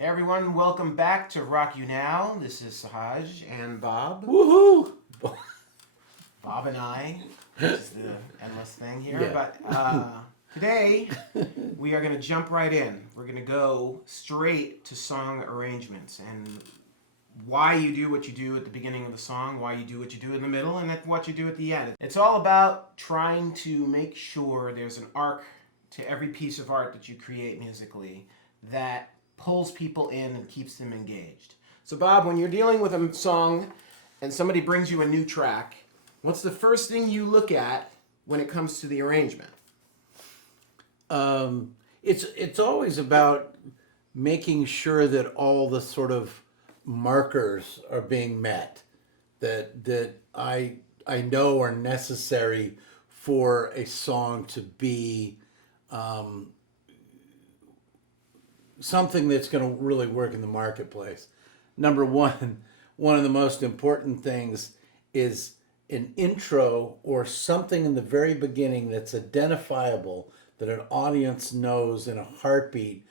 Hey everyone, welcome back to Rock You Now. This is SAHAJ and Bob. Woohoo! Bob and I, which is the endless thing here. Yeah. But today we are going to jump right in. We're going to go straight to song arrangements and why you do what you do at the beginning of the song, why you do what you do in the middle, and what you do at the end. It's all about trying to make sure there's an arc to every piece of art that you create musically that pulls people in and keeps them engaged. So Bob, when you're dealing with a song and somebody brings you a new track, what's the first thing you look at when it comes to the arrangement? It's always about making sure that all the sort of markers are being met that I know are necessary for a song to be something that's going to really work in the marketplace. Number one of the most important things is an intro or something in the very beginning that's identifiable, that an audience knows in a heartbeat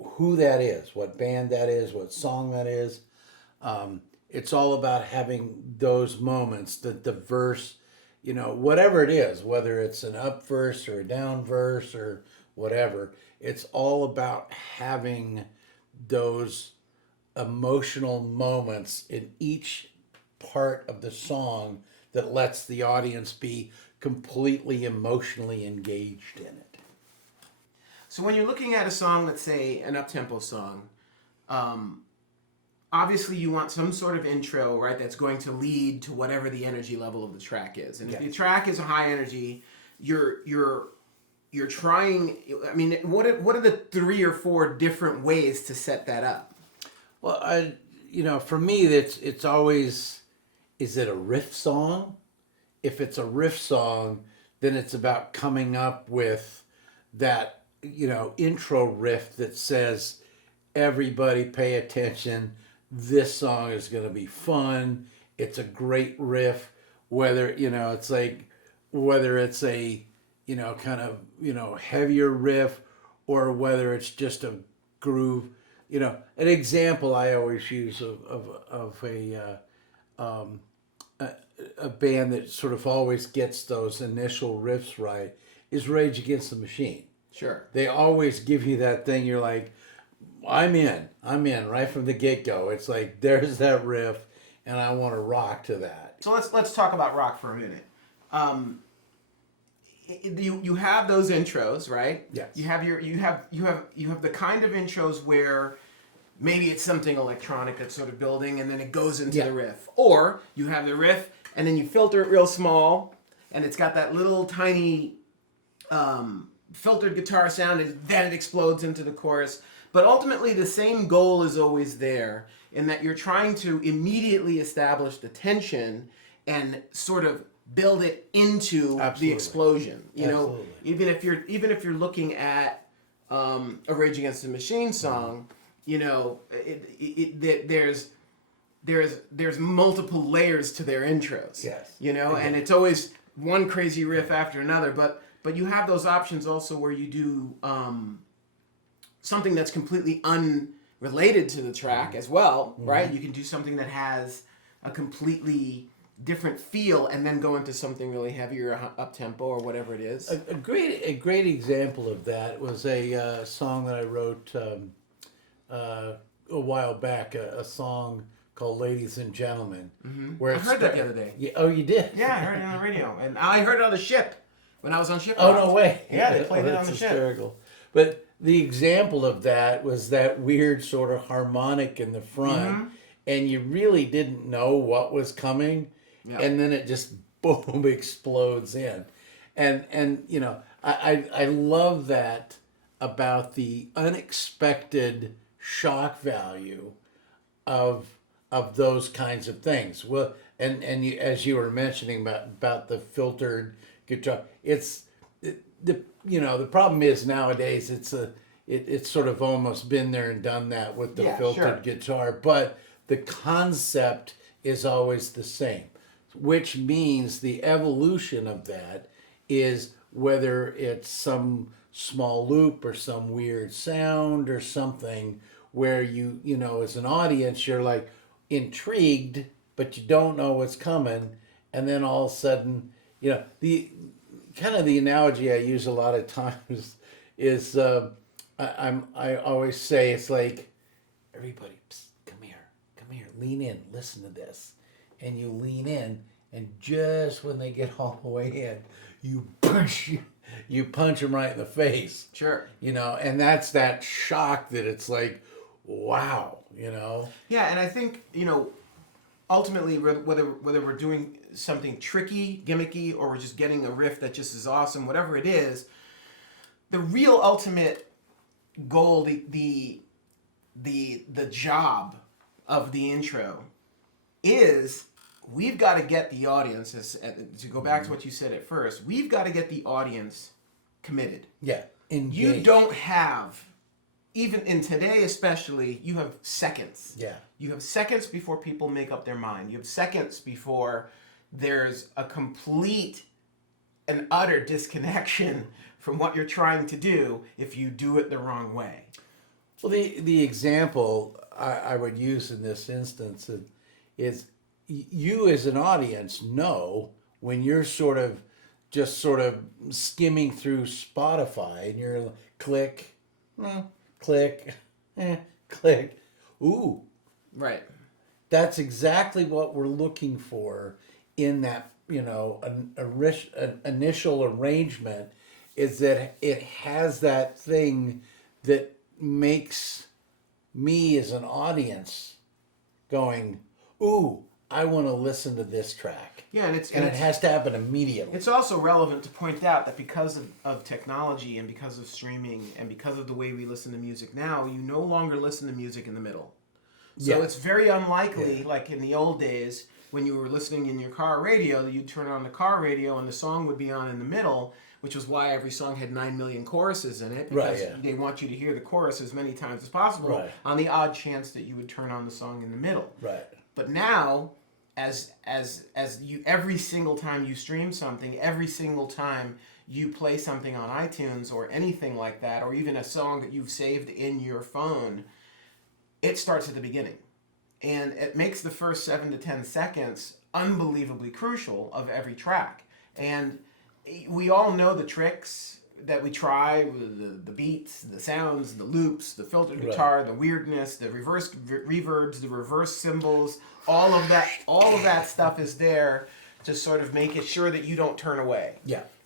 who that is, what band that is, what song that is. It's all about having those moments, that the verse, whatever it is, whether it's an up verse or a down verse or whatever, it's all about having those emotional moments in each part of the song that lets the audience be completely emotionally engaged in it. So when you're looking at a song, let's say an up-tempo song, obviously you want some sort of intro, right, that's going to lead to whatever the energy level of the track is. And if the track is a high energy, you're trying, I mean, what are the 3 or 4 different ways to set that up? Well, for me, it's always, is it a riff song? If it's a riff song, then it's about coming up with that, intro riff that says, everybody pay attention. This song is going to be fun. It's a great riff. Whether, it's like, whether it's a, kind of, heavier riff, or whether it's just a groove. An example I always use of a band that sort of always gets those initial riffs right is Rage Against the Machine. Sure. They always give you that thing. You're like, I'm in right from the get-go. It's like, there's that riff, and I want to rock to that. So let's talk about rock for a minute. You have those intros, right? Yes. You have the kind of intros where maybe it's something electronic that's sort of building, and then it goes into the riff, or you have the riff and then you filter it real small, and it's got that little tiny filtered guitar sound, and then it explodes into the chorus. But ultimately, the same goal is always there, in that you're trying to immediately establish the tension and sort of build it into the explosion. Even if you're looking at a Rage Against the Machine song, there's multiple layers to their intros. Yes. And it's always one crazy riff after another. But you have those options also where you do something that's completely unrelated to the track as well, right? You can do something that has a completely different feel and then go into something really heavier, up tempo or whatever it is. A great example of that was a song that I wrote a while back, a song called "Ladies and Gentlemen." Where I heard that the other day. Yeah, oh, you did? Yeah, I heard it on the radio, and I heard it on the ship when I was on ship. Oh, no way! Yeah, they played it on the hysterical. ship. But the example of that was that weird sort of harmonic in the front, and you really didn't know what was coming, and then it just boom explodes in, and I love that about the unexpected shock value of those kinds of things. Well, and you, as you were mentioning about the filtered guitar, the problem is nowadays it's sort of almost been there and done that with the filtered guitar, but the concept is always the same, which means the evolution of that is whether it's some small loop or some weird sound or something, where you know, as an audience, you're like intrigued, but you don't know what's coming, and then all of a sudden, you know, the analogy I use a lot of times is I always say it's like, everybody, psst, come here, lean in, listen to this, and you lean in, and just when they get all the way in, you punch them right in the face. Sure. You know, and that's that shock that it's like, wow, you know. Yeah, and I think, you know, ultimately, whether we're doing something tricky, gimmicky, or we're just getting a riff that just is awesome, whatever it is, the real ultimate goal, the job of the intro is, we've got to get the audience, to go back to what you said at first, we've got to get the audience committed. Yeah. Engaged. You don't have, even in today especially, you have seconds. Yeah. You have seconds before people make up their mind. You have seconds before there's a complete and utter disconnection from what you're trying to do if you do it the wrong way. Well, the example I would use in this instance is you as an audience know when you're sort of skimming through Spotify and you're like, click, click, click, ooh. Right. That's exactly what we're looking for in that, you know, an initial arrangement, is that it has that thing that makes me as an audience going, ooh, I want to listen to this track. Yeah, and it has to happen immediately. It's also relevant to point out that because of technology and because of streaming and because of the way we listen to music now, you no longer listen to music in the middle. So it's very unlikely, like in the old days, when you were listening in your car radio, that you'd turn on the car radio and the song would be on in the middle, which was why every song had 9 million choruses in it, because they want you to hear the chorus as many times as possible, on the odd chance that you would turn on the song in the middle. Right. But now, as you, every single time you stream something, every single time you play something on iTunes or anything like that, or even a song that you've saved in your phone, it starts at the beginning. And it makes the first 7 to 10 seconds unbelievably crucial of every track. And we all know the tricks that we try, the beats, the sounds, the loops, the filtered guitar, the weirdness, the reverse reverbs, the reverse cymbals, all of that stuff is there to sort of make it sure that you don't turn away. Yeah.